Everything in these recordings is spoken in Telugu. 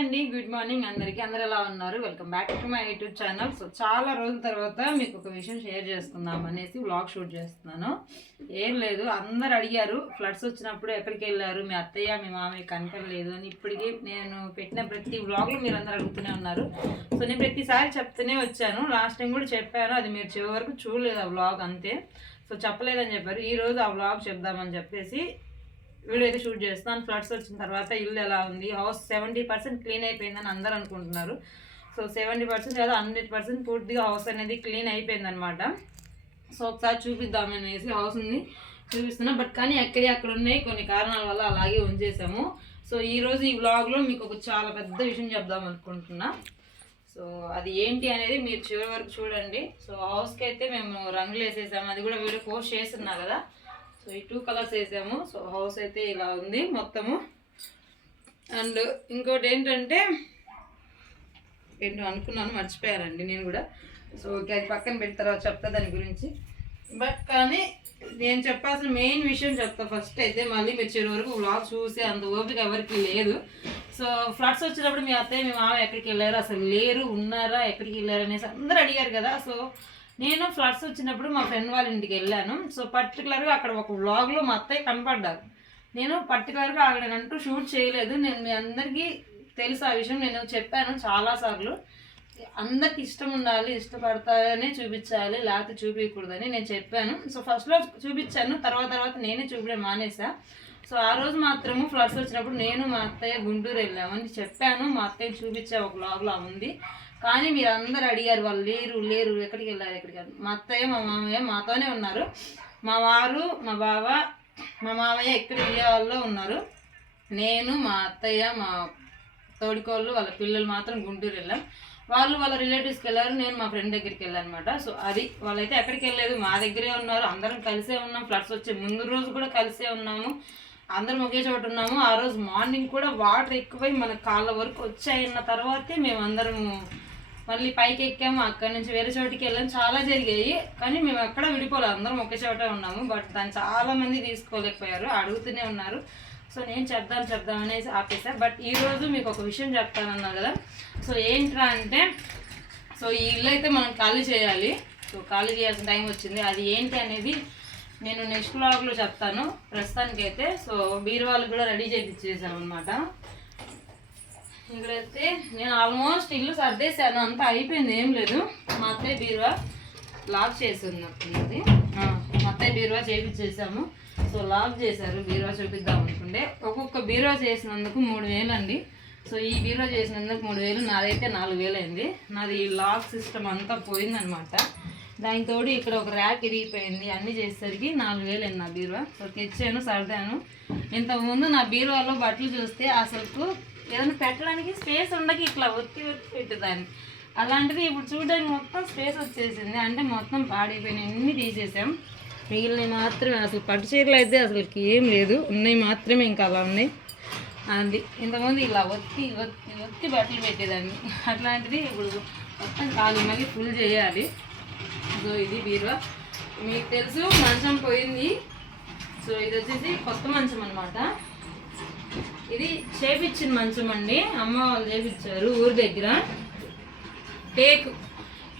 అండి. గుడ్ మార్నింగ్ అందరికీ. అందరు ఎలా ఉన్నారు? Welcome back to my YouTube channel so చాలా రోజుల తర్వాత మీకు ఒక విషయం షేర్ చేసుకుందాం అనేసి వ్లాగ్ షూట్ చేస్తున్నాను. ఏం లేదు అందరు అడిగారు. ఫ్లడ్స్ వచ్చినప్పుడు ఎక్కడికి వెళ్ళారు? మీ అత్తయ్య మీ మామయ్య కనపడలేదు అని ఇప్పటికీ నేను పెట్టిన ప్రతి బ్లాగ్లో మీరు అందరు అడుగుతూనే ఉన్నారు. సో నేను ప్రతిసారి చెప్తూనే వచ్చాను. లాస్ట్ టైం కూడా చెప్పాను. అది మీరు చివరి వరకు చూడలేదు ఆ వ్లాగ్ అంతే. సో చెప్పలేదని చెప్పారు. ఈరోజు ఆ వ్లాగ్ చెప్దామని చెప్పేసి వీడియో అయితే షూట్ చేస్తాను ఫ్లడ్స్ వచ్చిన తర్వాత ఇల్లు ఎలా ఉంది? హౌస్ సెవెంటీ పర్సెంట్ క్లీన్ అయిపోయిందని అందరూ అనుకుంటున్నారు. సో సెవెంటీ పర్సెంట్ లేదా హండ్రెడ్ పర్సెంట్ పూర్తిగా హౌస్ అనేది క్లీన్ అయిపోయిందనమాట సో ఒకసారి చూపిద్దాం అనేసి హౌస్ని చూపిస్తున్నా. బట్ కానీ ఎక్కడి అక్కడ ఉన్నాయి. కొన్ని కారణాల వల్ల అలాగే ఉంచేసాము. సో ఈరోజు ఈ వ్లాగ్లో మీకు ఒక చాలా పెద్ద విషయం చెప్దాం అనుకుంటున్నా. సో అది ఏంటి అనేది మీరు చివరి వరకు చూడండి. సో హౌస్కి అయితే మేము రంగులు వేసేసాము అది కూడా వీడియో పోస్ట్ చేస్తున్నా కదా. సో ఈ టూ కలర్స్ వేసాము. సో హౌస్ అయితే ఇలా ఉంది మొత్తము. అండ్ ఇంకోటి ఏంటంటే ఏంటో అనుకున్నాను మర్చిపోయానండి నేను కూడా. సో ఓకే అది పక్కన పెట్టిన తర్వాత చెప్తా దాని గురించి. బట్ కానీ నేను చెప్పాల్సిన మెయిన్ విషయం చెప్తా ఫస్ట్ అయితే మళ్ళీ మీరు చివరి వరకు వ్లాగ్ చూసి అంత ఓపిక ఎవరికి లేదు. సో ఫ్లడ్స్ వచ్చినప్పుడు మీ అత్తయ్య మీ మామ ఎక్కడికి వెళ్ళారు? అసలు లేరు ఉన్నారా? ఎక్కడికి వెళ్ళారు అనేసి అందరూ అడిగారు కదా. సో నేను ఫ్లడ్స్ వచ్చినప్పుడు మా ఫ్రెండ్ వాళ్ళ ఇంటికి వెళ్ళాను. సో పర్టికులర్గా అక్కడ ఒక వ్లాగ్లో మా అత్తయ్య కనపడ్డారు. నేను పర్టికులర్గా అక్కడనంటూ షూట్ చేయలేదు. నేను మీ అందరికీ తెలుసు ఆ విషయం. నేను చెప్పాను చాలాసార్లు అందరికి ఇష్టం ఉండాలి ఇష్టపడతానే చూపించాలి లేకపోతే చూపించకూడదని నేను చెప్పాను. సో ఫస్ట్లో చూపించాను. తర్వాత తర్వాత నేనే చూపించడం మానేసా. సో ఆ రోజు మాత్రము ఫ్లడ్స్ వచ్చినప్పుడు నేను మా అత్తయ్య గుంటూరు వెళ్ళామని చెప్పాను. మా అత్తయ్య చూపించే ఒక బ్లాగ్లో ఉంది. కానీ మీరు అందరు అడిగారు వాళ్ళు లేరు లేరు ఎక్కడికి వెళ్ళారు ఎక్కడికి వెళ్ళారు. మా అత్తయ్య మా మామయ్య మాతోనే ఉన్నారు. మా వారు మా బావ మా మామయ్య ఇక్కడ విజయవాడలో ఉన్నారు. నేను మా అత్తయ్య మా తోడికోళ్ళు వాళ్ళ పిల్లలు మాత్రం గుంటూరు వెళ్ళాం. వాళ్ళు వాళ్ళ రిలేటివ్స్కి వెళ్ళారు నేను మా ఫ్రెండ్ దగ్గరికి వెళ్ళాను అనమాట సో అది వాళ్ళైతే ఎక్కడికి వెళ్ళలేదు మా దగ్గరే ఉన్నారు. అందరం కలిసే ఉన్నాం ఫ్లడ్స్ వచ్చే ముందు రోజు కూడా కలిసే ఉన్నాము. అందరం ఒకే చోట ఉన్నాము. ఆ రోజు మార్నింగ్ కూడా వాటర్ ఎక్కువై మన కాళ్ళ వరకు వచ్చాయన్న తర్వాతే మేము అందరము మళ్ళీ పైకి ఎక్కాము అక్కడి నుంచి వేరే చోటికి వెళ్ళాము చాలా జరిగాయి. కానీ మేము ఎక్కడ విడిపోలేదు అందరం ఒకే చోట ఉన్నాము. బట్ దాన్ని చాలా మంది తీసుకోలేకపోయారు అడుగుతూనే ఉన్నారు. సో నేను చెప్దాం చెప్దాం అనేసి ఆపేసా. బట్ ఈరోజు మీకు ఒక విషయం చెప్తానన్నా కదా. సో ఏంట్రా అంటే సో ఈ ఇల్లు అయితే మనం ఖాళీ చేయాలి. సో ఖాళీ చేయాల్సిన టైం వచ్చింది. అది ఏంటి అనేది నేను నెక్స్ట్ బ్లాగ్లో చెప్తాను. ప్రస్తుతానికైతే సో బీరువాళ్ళు కూడా రెడీ చేయించేసాం అనమాట ఇక్కడైతే నేను ఆల్మోస్ట్ ఇల్లు సర్దేశాను అంతా అయిపోయింది ఏం లేదు. మా అత్తయ్య బీరువా లాక్ చేసి ఉన్నది మా అత్తయ్య బీరువా చేయించేసాము సో లాక్ చేశారు బీరువా చూపిద్దాం అనుకుంటే. ఒక్కొక్క బీరువా చేసినందుకు మూడు వేలు అండి సో ఈ బీరువా చేసినందుకు మూడు వేలు నాదైతే నాలుగు వేలు అయింది నాది ఈ లాక్ సిస్టమ్ అంతా పోయిందనమాట. దానికి ఇక్కడ ఒక ర్యాక్ ఇరిగిపోయింది. అన్నీ చేసేసరికి నాలుగు వేలు అయింది నా బీరువా. సో తెచ్చాను సర్దాను. ఇంతకుముందు నా బీరువాలో బట్టలు చూస్తే అసలు ఏదైనా పెట్టడానికి స్పేస్ ఉండక ఇట్లా ఒత్తి ఒత్తి పెట్టేదాన్ని. అలాంటిది ఇప్పుడు చూడడానికి మొత్తం స్పేస్ వచ్చేసింది. అంటే మొత్తం పాడైపోయినాయి. అన్నీ తీసేసాం. మిగిలినవి మాత్రమే. అసలు పట్టు చీరలు అయితే అసలు ఏం లేదు. ఉన్నాయి మాత్రమే ఇంకా అలా ఉన్నాయి. అది. ఇంతకుముందు ఇలా ఒత్తి ఒత్తి ఒత్తి బట్టలు పెట్టేదాన్ని. అట్లాంటిది ఇప్పుడు మొత్తం కాదు మళ్ళీ ఫుల్ చేయాలి. సో ఇది బీరువా. మీకు తెలుసు మంచం పోయింది. సో ఇది వచ్చేసి కొత్త మంచం అనమాట ఇది చేపించిన మంచం అండి. అమ్మ వాళ్ళు చేపించారు ఊరి దగ్గర. టేక్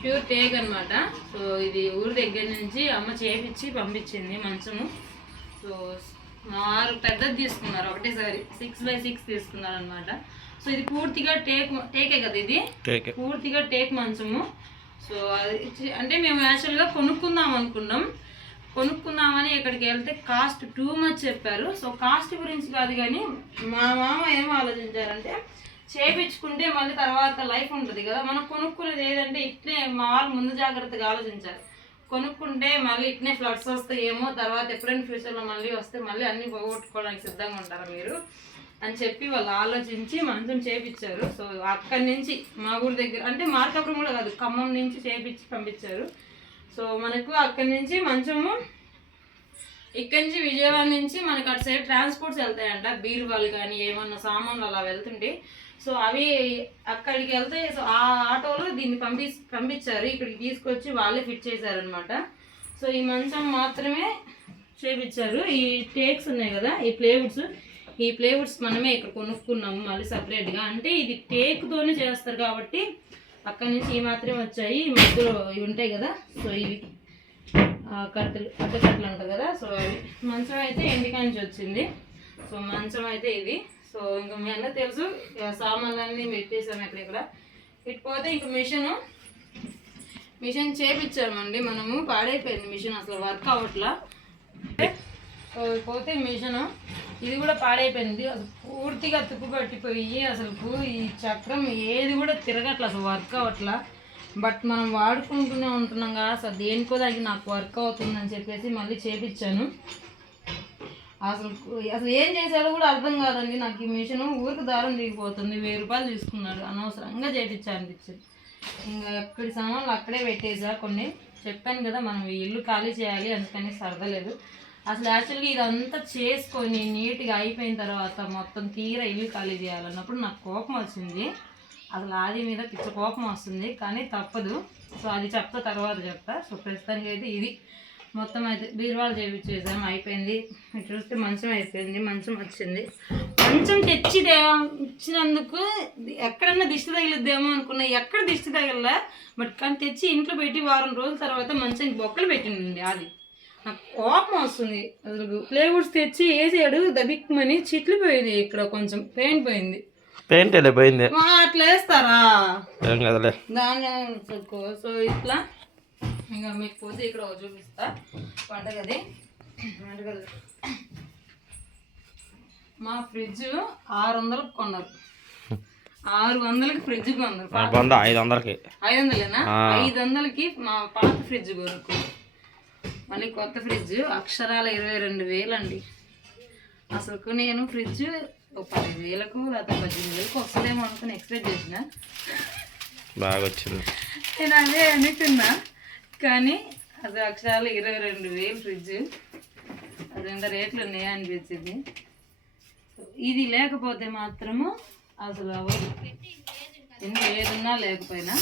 ప్యూర్ టేక్ అనమాట సో ఇది ఊరి దగ్గర నుంచి అమ్మ చేపించి పంపించింది మంచము. సో ఆరు పెద్దది తీసుకున్నారు ఒకటేసారి. సిక్స్ బై సిక్స్ తీసుకున్నారు అనమాట సో ఇది పూర్తిగా టేక్ టేకే కదా ఇది? పూర్తిగా టేక్ మంచము. సో అది అంటే మేము యాక్చువల్గా కొనుక్కుందాం అనుకున్నాం. కొనుక్కుందామని ఇక్కడికి వెళ్తే కాస్ట్ టూ మచ్ చెప్పారు. సో కాస్ట్ గురించి కాదు కానీ మా మామ ఏం ఆలోచించారంటే చేపించుకుంటే మళ్ళీ తర్వాత లైఫ్ ఉంటుంది కదా. మనం కొనుక్కునేది ఏదంటే ఇట్లే మా వాళ్ళు ముందు జాగ్రత్తగా ఆలోచించారు. కొనుక్కుంటే మళ్ళీ ఇట్నే ఫ్లడ్స్ వస్తాయేమో తర్వాత ఎప్పుడైనా ఫ్యూచర్లో మళ్ళీ వస్తే మళ్ళీ అన్నీ పోగొట్టుకోవడానికి సిద్ధంగా ఉంటారు మీరు అని చెప్పి వాళ్ళు ఆలోచించి మంచం చేపించారు. సో అక్కడి నుంచి మా ఊరి దగ్గర అంటే మార్కాపురం కూడా కాదు ఖమ్మం నుంచి చేపించి పంపించారు. సో మనకు అక్కడి నుంచి మంచము ఇక్కడి నుంచి విజయవాడ నుంచి మనకు అటు సైడ్ ట్రాన్స్పోర్ట్స్ వెళ్తాయంట. బీరువాలు కానీ ఏమన్నా సామాన్లు అలా వెళ్తుంటే. సో అవి అక్కడికి వెళ్తే సో ఆ ఆటోలో దీన్ని పంపి పంపించారు. ఇక్కడికి తీసుకొచ్చి వాళ్ళే ఫిట్ చేశారనమాట సో ఈ మంచం మాత్రమే చేపించారు. ఈ టేక్స్ ఉన్నాయి కదా ఈ ప్లేవుడ్స్ ఈ ప్లేవుడ్స్ మనమే ఇక్కడ కొనుక్కున్నాము మళ్ళీ సపరేట్గా అంటే ఇది టేక్తోనే చేస్తారు కాబట్టి అక్కడి నుంచి ఈ మాత్రమే వచ్చాయి. ఈ ఇవి ఉంటాయి కదా సో ఇవి. కట్టలు కట్టెలు అడ్డకట్టలు అంటారు కదా సో అవి. మంచం అయితే ఇంటికా నుంచి వచ్చింది. సో మంచం అయితే ఇది. సో ఇంకా మీ అన్న తెలుసు ఇక సామాన్లన్నీ పెట్టేసాము ఇక్కడ ఇక్కడ. ఇటు పోతే ఇంక మిషన్. మిషన్ చేపించామండి మనము పాడైపోయింది మిషన్ అసలు వర్క్ అవట్లా సో పోతే మిషన్. ఇది కూడా పాడైపోయింది. అది పూర్తిగా తుప్పు పట్టిపోయి అసలు ఈ చక్రం ఏది కూడా తిరగట్ల అసలు వర్క్ అవ్వట్ల. బట్ మనం వాడుకుంటూనే ఉంటున్నాం కదా అసలు దేనికో దానికి నాకు వర్క్ అవుతుందని చెప్పేసి మళ్ళీ చేపించాను అసలు అసలు ఏం చేశారో కూడా అర్థం కాదండి. నాకు ఈ మిషన్ ఊరికి దారం దిగిపోతుంది. వెయ్యి రూపాయలు తీసుకున్నాడు. అనవసరంగా చేపించా అనిపించింది ఇంకా ఎక్కడి సామాన్లు అక్కడే పెట్టేసా కొన్ని. చెప్పాను కదా మనం ఇల్లు ఖాళీ చేయాలి అందుకని సరదలేదు. అసలు యాక్చువల్గా ఇదంతా చేసుకొని నీట్గా అయిపోయిన తర్వాత మొత్తం తీర ఇల్లు ఖాళీ చేయాలన్నప్పుడు నాకు కోపం వచ్చింది. అసలు ఆది మీద పిచ్చ కోపం వస్తుంది కానీ తప్పదు. సో అది చెప్తా తర్వాత చెప్తా. సో ప్రస్తుతానికి అయితే ఇది. మొత్తం అయితే బీరువాలు చేపించేసాం అయిపోయింది. చూస్తే మంచం అయిపోయింది మంచం వచ్చింది. మంచం తెచ్చి ఇచ్చినందుకు ఎక్కడన్నా దిష్టి తగిలిద్దేమో అనుకున్నా. ఎక్కడ దిష్టి తగలలా బట్ కానీ తెచ్చి ఇంట్లో పెట్టి వారం రోజుల తర్వాత మంచం బొక్కలు పెట్టిండండి అది నాకు కోపం వస్తుంది. అసలు ప్లేవుడ్స్ తెచ్చి వేసాడు దబిక్మని చిట్లు పోయింది ఇక్కడ కొంచెం. పెయిన్ పోయింది. పెయింట్ వెళ్ళిపోయింది మా అట్లా వేస్తారా? ఏం కదలే. దాని సో ఇట్లా. ఇంకా మీకు పోతే ఇక్కడ చూపిస్తా. వంటగది. వంటగది. మా ఫ్రిడ్జ్ ఆరు వందలకు కొన్నారు. ఆరు వందలకి ఫ్రిడ్జ్ కొన్నారు. ఐదు వందలకి. ఐదు వందలేనా. ఐదు వందలకి మా పాత ఫ్రిడ్జ్ కొనుక్కు మళ్ళీ కొత్త ఫ్రిడ్జ్ అక్షరాల ఇరవై రెండు వేలు అండి అసలు నేను ఫ్రిడ్జ్ ఒక పదిహేను వేలకు లేకపోతే పద్దెనిమిది వేలకు వస్తుందేమో అనుకుని ఎక్స్పెక్ట్ చేసిన. బాగా వచ్చింది నేను అదే అనుకున్నా. కానీ అది అక్షరాలు ఇరవై రెండు వేలు ఫ్రిడ్జ్. అది ఎంత రేట్లు ఉన్నాయా అనిపించింది. ఇది లేకపోతే మాత్రము అసలు అవ్వదు. ఎన్ని ఏదున్నా లేకపోయినా.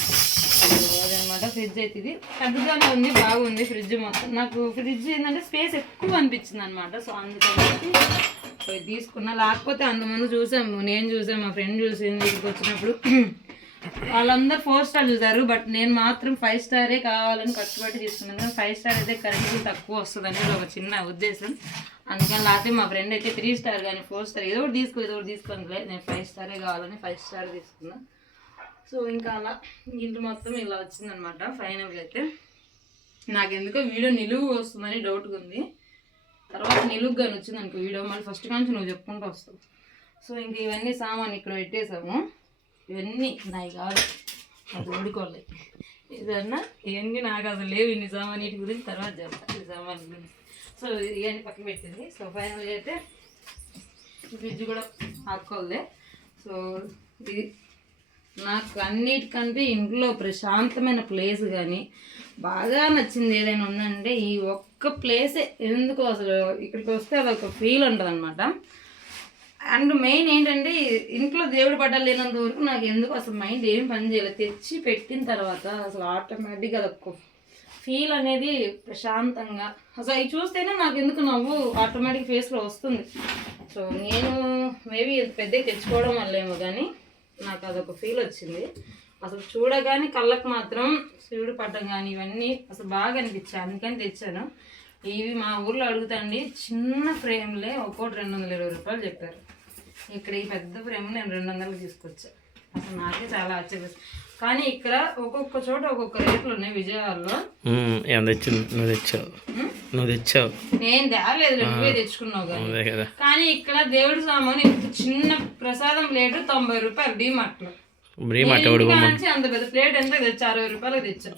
అనమాట ఫ్రిడ్జ్ అయితే ఇది పెద్దగానే ఉంది బాగుంది ఫ్రిడ్జ్ మొత్తం. నాకు ఫ్రిడ్జ్ ఏంటంటే స్పేస్ ఎక్కువ అనిపించింది అనమాట సో అందుకని పోయి తీసుకున్నా. లేకపోతే అంతమంది చూసాము. నేను చూసాను మా ఫ్రెండ్ చూసింది ఇక్కడికి వచ్చినప్పుడు. వాళ్ళందరూ ఫోర్ స్టార్ చూసారు. బట్ నేను మాత్రం ఫైవ్ స్టారే కావాలని కట్టుబడి తీసుకున్నాను కానీ ఫైవ్ స్టార్ అయితే కరెంట్ బిల్ తక్కువ వస్తుంది అనేది ఒక చిన్న ఉద్దేశం. అందుకని లేకపోతే మా ఫ్రెండ్ అయితే త్రీ స్టార్ కానీ ఫోర్ స్టార్ ఏదో ఒకటి తీసుకో ఏదో ఒకటి తీసుకోనిలే నేను ఫైవ్ స్టారే కావాలని ఫైవ్ స్టార్ తీసుకున్నా. సో ఇంకా అలా ఇంటి మొత్తం ఇలా వచ్చిందనమాట ఫైనల్గా అయితే. నాకు ఎందుకో వీడియో నిలువు వస్తుందని డౌట్గా ఉంది. తర్వాత నిలువుగా వచ్చింది అనుకో వీడియో మళ్ళీ ఫస్ట్ కాంచి నువ్వు చెప్పుకుంటూ వస్తావు. సో ఇంక ఇవన్నీ సామాన్ ఇక్కడ పెట్టేసాము ఇవన్నీ నాయి కాదు. అది ఓడుకోవాలి ఏదన్నా ఇవన్నీ నాకు అసలు లేవు ఇన్ని సామాన్ వీటి గురించి తర్వాత చెప్తాను ఈ సామాన్ గురించి. సో ఇవన్నీ పక్కన పెట్టింది. సో ఫైనల్గా అయితే ఫ్రిడ్జ్ కూడా ఆక్కోలే సో ఇది నాకు అన్నిటికంటే ఇంట్లో ప్రశాంతమైన ప్లేస్ కానీ బాగా నచ్చింది ఏదైనా ఉందంటే ఈ ఒక్క ప్లేసే. ఎందుకు అసలు ఇక్కడికి వస్తే అదొక ఫీల్ ఉంటుంది అనమాట అండ్ మెయిన్ ఏంటంటే ఇంట్లో దేవుడి పడ్డాలు లేనంత వరకు నాకు ఎందుకు అసలు మైండ్ ఏం పని చేయలేదు. తెచ్చి పెట్టిన తర్వాత అసలు ఆటోమేటిక్గా అదొక ఫీల్ అనేది ప్రశాంతంగా. అసలు అవి చూస్తేనే నాకు ఎందుకు నవ్వు ఆటోమేటిక్ ఫేస్లో వస్తుంది. సో నేను మేబీ పెద్దగా తెచ్చుకోవడం వల్లేమో కానీ నాకు అదొక ఫీల్ వచ్చింది. అసలు చూడగానే కళ్ళకు మాత్రం శివుడు పడ్డం కానీ ఇవన్నీ అసలు బాగా అనిపించాయి. అందుకని తెచ్చాను. ఇవి మా ఊర్లో అడుగుతాండి చిన్న ఫ్రేమ్లే ఒక్కోటి రెండు వందల ఇరవై రూపాయలు చెప్పారు. ఇక్కడ ఈ పెద్ద ఫ్రేమ్ నేను రెండు వందలు తీసుకొచ్చా. అసలు నాకే చాలా ఆశ్చర్యం. కానీ ఇక్కడ ఒక్కొక్క చోట ఒక్కొక్క రేట్లు ఉన్నాయి విజయవాడలో. నువ్వు తెచ్చావు. నువ్వు తెచ్చావు. నేను తేలేదు నువ్వే తెచ్చుకున్నావు కదా. కానీ ఇక్కడ దేవుడి సామాన్ చిన్న ప్రసాదం ప్లేట్ తొంభై రూపాయలు డిమార్ట్లో డీమార్ట్ ఎవడు అంత పెద్ద ప్లేట్ ఎంత తెచ్చా అరవై రూపాయలకు తెచ్చా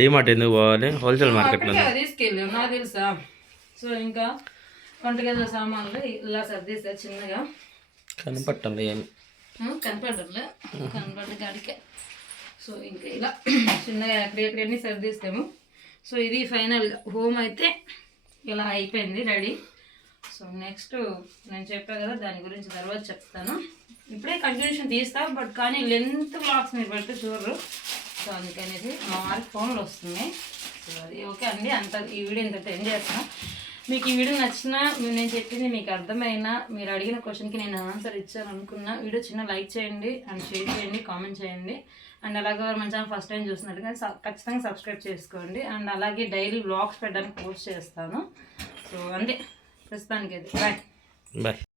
డీమార్ట్ ఎందుకు పోవాలి? హోల్సేల్ మార్కెట్లో అక్కడికే తీసుకెళ్ళాం నాకు తెలుసా? సో ఇంకా వంటగదిలో సామాన్లు ఇలా సర్దేసా చిన్నగా. కనపట్టాలి ఏం కనపడదు కనపడలే కనపడ్డ కాడికే సో ఇంకా ఇలా చిన్నగా ఎక్కడెక్కడన్నీ సర్దిస్తాము సో ఇది ఫైనల్ హోమ్ అయితే ఇలా అయిపోయింది రెడీ. సో నెక్స్ట్ నేను చెప్పాను కదా దాని గురించి తర్వాత చెప్తాను. ఇప్పుడే కంటిన్యూషన్ తీస్తా బట్ కానీ లెంత్ బ్లాక్స్ మీరు పెడితే చూడరు. సో అందుకనేసి మా వారికి ఫోన్లు వస్తున్నాయి. సో అది ఓకే అండి అంత ఈ వీడియో ఇంత ఎండ్ చేస్తాను. మీకు ఈ వీడియో నచ్చినా నేను చెప్పింది మీకు అర్థమైనా మీరు అడిగిన క్వశ్చన్కి నేను ఆన్సర్ ఇచ్చాను అనుకున్నా వీడియో చిన్న లైక్ చేయండి అండ్ షేర్ చేయండి కామెంట్ చేయండి. అండ్ అలాగే ఎవరు మన ఛానల్ ఫస్ట్ టైం చూస్తున్నారు కానీ ఖచ్చితంగా సబ్స్క్రైబ్ చేసుకోండి. అండ్ అలాగే డైలీ బ్లాగ్స్ పెట్టడానికి పోస్ట్ చేస్తాను. సో అంతే. ప్రస్తుతానికి అది బాయ్ బాయ్